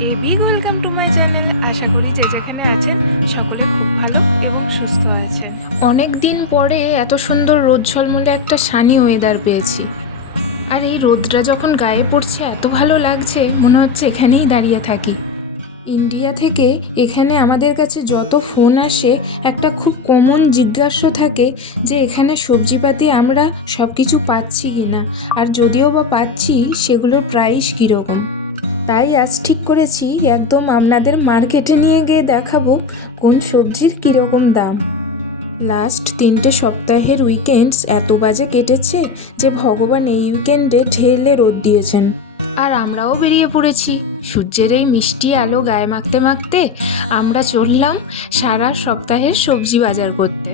Big welcome to my channel. আশা করি যে যেখানে আছেন সকলে খুব ভালো এবং সুস্থ আছেন। অনেক দিন পরে এত সুন্দর রোদ ঝলমলে একটা সানি ওয়েদার পেয়েছি, আর এই রোদটা যখন গায়ে পড়ছে এত ভালো লাগছে, মনে হচ্ছে এখানেই দাঁড়িয়ে থাকি। ইন্ডিয়া থেকে এখানে আমাদের কাছে যত ফোন আসে, একটা খুব কমন জিজ্ঞাসা থাকে যে এখানে সবজিপাতি আমরা সব কিছু পাচ্ছি কি না, আর যদিও বা পাচ্ছি সেগুলোর প্রাইস কীরকম। তাই আজ ঠিক করেছি একদম আপনাদের মার্কেটে নিয়ে গিয়ে দেখাবো কোন সবজির কীরকম দাম। লাস্ট 3টে সপ্তাহের উইকেন্ডস এত বাজে কেটেছে যে ভগবান এই উইকেন্ডে ঢেলে রোদ দিয়েছেন, আর আমরাও বেরিয়ে পড়েছি সূর্যের এই মিষ্টি আলো গায়ে মাখতে মাখতে। আমরা চললাম সারা সপ্তাহের সবজি বাজার করতে।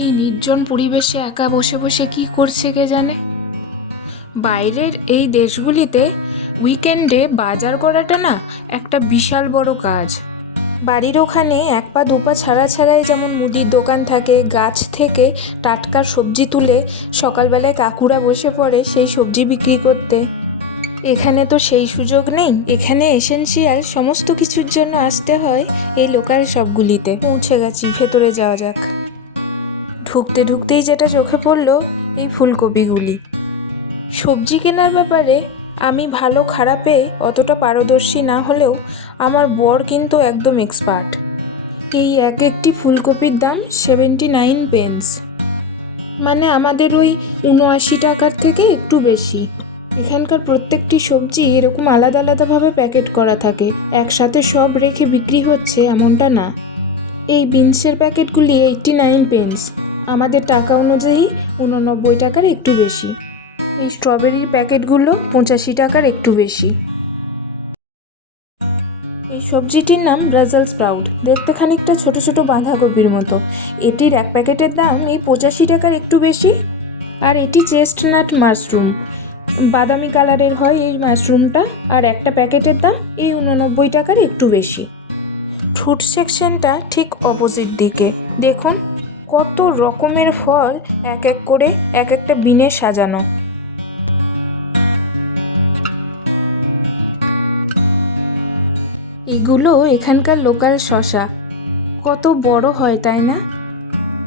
এই নির্জন পরিবেশে একা বসে বসে কী করছে কে জানে। বাইরের এই দেশগুলিতে উইকেন্ডে বাজার করাটা না একটা বিশাল বড় কাজ। বাড়ির ওখানে 1 পা 2 পা ছাড়া ছাড়াই যেমন মুদির দোকান থাকে, গাছ থেকে টাটকা সবজি তুলে সকালবেলায় কাকুরা বসে পড়ে সেই সবজি বিক্রি করতে। এখানে তো সেই সুযোগ নেই। এখানে এসেনশিয়াল সমস্ত কিছুর জন্য আসতে হয় এই লোকাল শপগুলিতে। পৌঁছে গেছি, ভেতরে যাওয়া যাক। ঢুকতে ঢুকতেই যেটা চোখে পড়লো এই ফুলকপিগুলি। সবজি কেনার ব্যাপারে আমি ভালো খারাপে অতটা পারদর্শী না হলেও আমার বর কিন্তু একদম এক্সপার্ট। এই একটি ফুলকপির দাম 79 পেন্স, মানে আমাদের ওই 79 টাকার থেকে একটু বেশি। এখানকার প্রত্যেকটি সবজি এরকম আলাদা আলাদাভাবে প্যাকেট করা থাকে, একসাথে সব রেখে বিক্রি হচ্ছে এমনটা না। এই বিনসের প্যাকেটগুলি 89 পেন্স, আমাদের টাকা অনুযায়ী 89 টাকার একটু বেশি। এই স্ট্রবেরির প্যাকেটগুলো 85 টাকার একটু বেশি। এই সবজিটির নাম ব্রাজেল স্প্রাউট, দেখতে খানিকটা ছোট ছোট বাঁধাকপির মতো। এটির এক প্যাকেটের দাম এই 85 টাকার একটু বেশি। আর এটি চেস্টনাট মাশরুম, বাদামি কালারের হয় এই মাশরুমটা, আর একটা প্যাকেটের দাম এই 89 টাকার একটু বেশি। ফ্রুট সেকশনটা ঠিক অপোজিট দিকে, দেখুন কত রকমের ফল এক এক করে এক একটা বিনে সাজানো। এগুলো এখানকার লোকাল শসা, কত বড় হয় তাই না?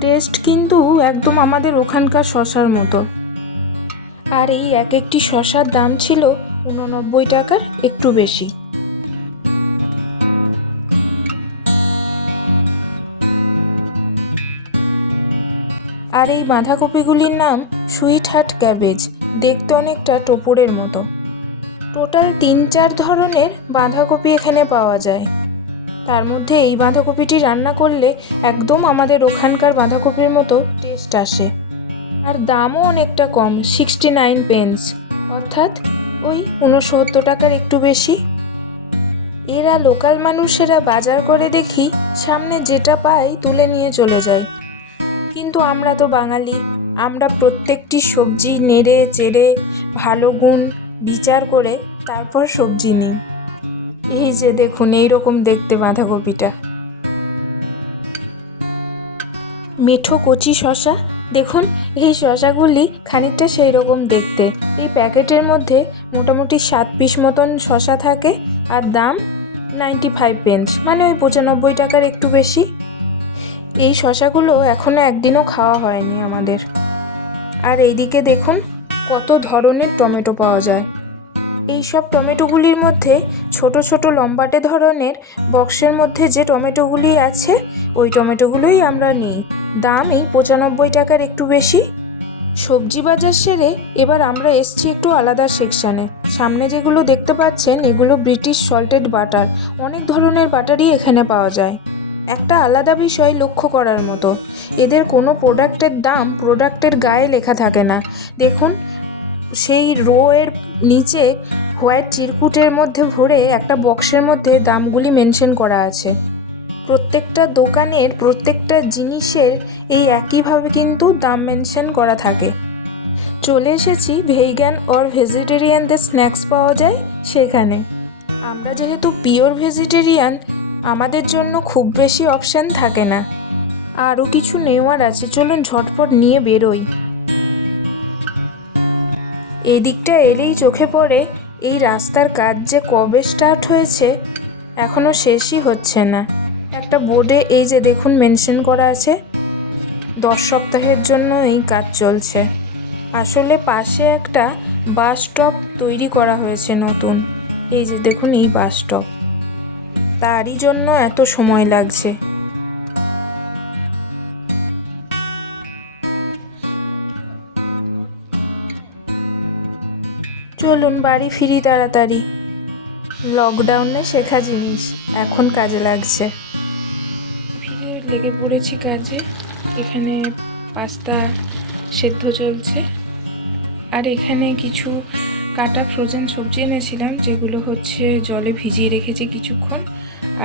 টেস্ট কিন্তু একদম আমাদের ওখানকার শসার মতো। আর এই একটি শসার দাম ছিল 89 টাকার একটু বেশি। আর এই বাঁধাকপিগুলির নাম সুইট হার্ট ক্যাবেজ, দেখতে অনেকটা টোপরের মতো। টোটাল 3-4 ধরনের বাঁধাকপি এখানে পাওয়া যায়। তার মধ্যে এই বাঁধাকপিটি রান্না করলে একদম আমাদের ওখানকার বাঁধাকপির মতো টেস্ট আসে। আর দামও অনেকটা কম, 69 পেন্স, অর্থাৎ ওই 69 টাকার একটু বেশি। এরা লোকাল মানুষেরা বাজার করে দেখি সামনে যেটা পায় তুলে নিয়ে চলে যায়, কিন্তু আমরা তো বাঙালি, আমরা প্রত্যেকটি সবজি নেড়ে চেড়ে ভালো গুণ বিচার করে তারপর সবজি নিই। এই যে দেখুন এইরকম দেখতে বাঁধাকপিটা। মেঠো কচি শসা, দেখুন এই শসাগুলি খানিকটা সেই রকম দেখতে। এই প্যাকেটের মধ্যে মোটামুটি 7 পিস মতন শসা থাকে, আর দাম 95 পেন্স, মানে ওই 95 টাকার একটু বেশি। এই শসাগুলো এখনও একদিনও খাওয়া হয়নি আমাদের। আর এইদিকে দেখুন কত ধরনের টমেটো পাওয়া যায়। এই সব টমেটোগুলির মধ্যে ছোট ছোট লম্বাটে ধরনের বক্সের মধ্যে যে টমেটোগুলি আছে ওই টমেটোগুলোই আমরা নিই, দাম এই 95 টাকার একটু বেশি। সবজি বাজার সেরে এবার আমরা এসছি একটু আলাদা সেকশানে। সামনে যেগুলো দেখতে পাচ্ছেন এগুলো ব্রিটিশ সল্টেড বাটার, অনেক ধরনের বাটারই এখানে পাওয়া যায়। একটা আলাদা বিষয় লক্ষ্য করার মতো, এদের কোনো প্রোডাক্টের দাম প্রোডাক্টের গায়ে লেখা থাকে না। দেখুন সেই রো এর নিচে হোয়াইট চিরকুটের মধ্যে ভরে একটা বক্সের মধ্যে দামগুলি মেনশন করা আছে। প্রত্যেকটা দোকানের প্রত্যেকটা জিনিসের এই একইভাবে কিন্তু দাম মেনশন করা থাকে। চলে এসেছি ভেগান অর ভেজিটেরিয়ানদের স্ন্যাক্স পাওয়া যায় সেখানে। আমরা যেহেতু পিওর ভেজিটেরিয়ান, আমাদের জন্য খুব বেশি অপশান থাকে না। আরও কিছু নেওয়ার আছে, চলুন ঝটপট নিয়ে বেরোই। এই দিকটা এলেই চোখে পড়ে এই রাস্তার কাজ যে কবে স্টার্ট হয়েছে এখনও শেষই হচ্ছে না। একটা বোর্ডে এই যে দেখুন মেনশন করা আছে 10 সপ্তাহের জন্য এই কাজ চলছে। আসলে পাশে একটা বাস স্টপ তৈরি করা হয়েছে নতুন, এই যে দেখুন এই বাস স্টপ, তারই জন্য এত সময় লাগছে। চলুন বাড়ি ফিরি তাড়াতাড়ি। লকডাউনে শেখা জিনিস এখন কাজে লাগছে। ফিরে লেগে পড়েছি কাজে। এখানে পাস্তা সেদ্ধ চলছে, আর এখানে কিছু কাটা ফ্রোজেন সবজি এনেছিলাম যেগুলো হচ্ছে জলে ভিজিয়ে রেখেছি কিছুক্ষণ,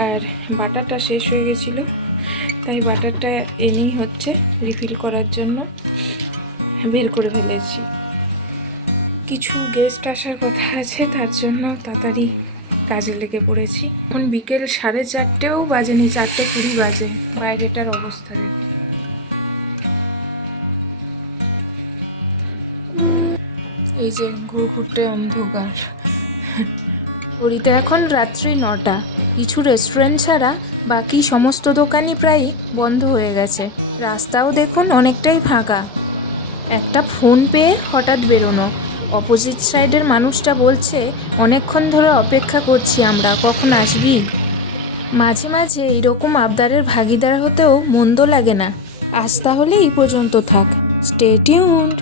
আর বাটারটা শেষ হয়ে গেছিলো তাই বাটারটা এনেই হচ্ছে রিফিল করার জন্য বের করে ফেলেছি। কিছু গেস্ট আসার কথা আছে তার জন্য তাড়াতাড়ি কাজে লেগে পড়েছি। এখন বিকেল 4:30ও বাজেনি, 4:20 বাজে। বাইরেটার অবস্থা দেখে এই যে ঘুরঘুরটে অন্ধকার। ঘড়িতে এখন রাত্রি 9টা। কিছু রেস্টুরেন্ট ছাড়া বাকি সমস্ত দোকানই প্রায় বন্ধ হয়ে গেছে। রাস্তাও দেখুন অনেকটাই ফাঁকা। একটা ফোন পেয়ে হঠাৎ বেরোনো। অপোজিট সাইডের মানুষটা বলছে অনেকক্ষণ ধরে অপেক্ষা করছি আমরা, কখন আসবি। মাঝে মাঝে এইরকম আবদারের ভাগিদার হতেও মন্দ লাগে না। আজ তাহলে এই পর্যন্ত থাক। Stay tuned.